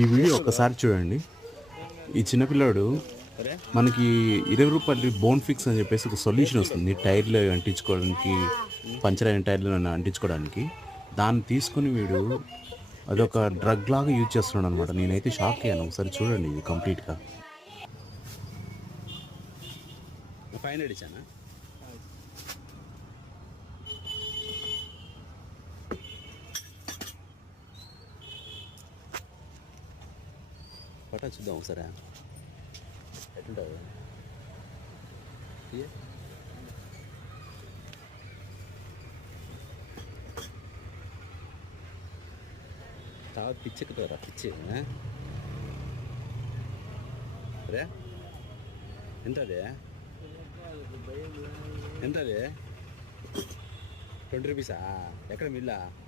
ఈ వీడియో ఒకసారి చూడండి ఈ చిన్నపిల్లాడు మనకి ఇరవై రూపాయలు బోన్ ఫిక్స్ అని చెప్పేసి ఒక సొల్యూషన్ వస్తుంది టైర్లు అంటించుకోవడానికి పంచర్ అయిన టైర్లు అంటించుకోవడానికి దాన్ని తీసుకుని వీడు అదొక డ్రగ్ లాగా యూజ్ చేస్తున్నాడు అనమాట నేనైతే షాక్ అయ్యాను ఒకసారి చూడండి ఇది కంప్లీట్గా ఫైన్ అడిచానా ಪಟ್ಟ ಸುಧಾರ ಎಂಟು ತಾವು ಪಿಚ್ಚಿ ಪಿಚ್ಚೆ ಪಿಚ್ಚಿ ಅಂತ ಎಂತ ಟ್ವೆಂಟಿ ರುಪೀಸಾ ಎಕಡೆ ಮಿಲ್ಲ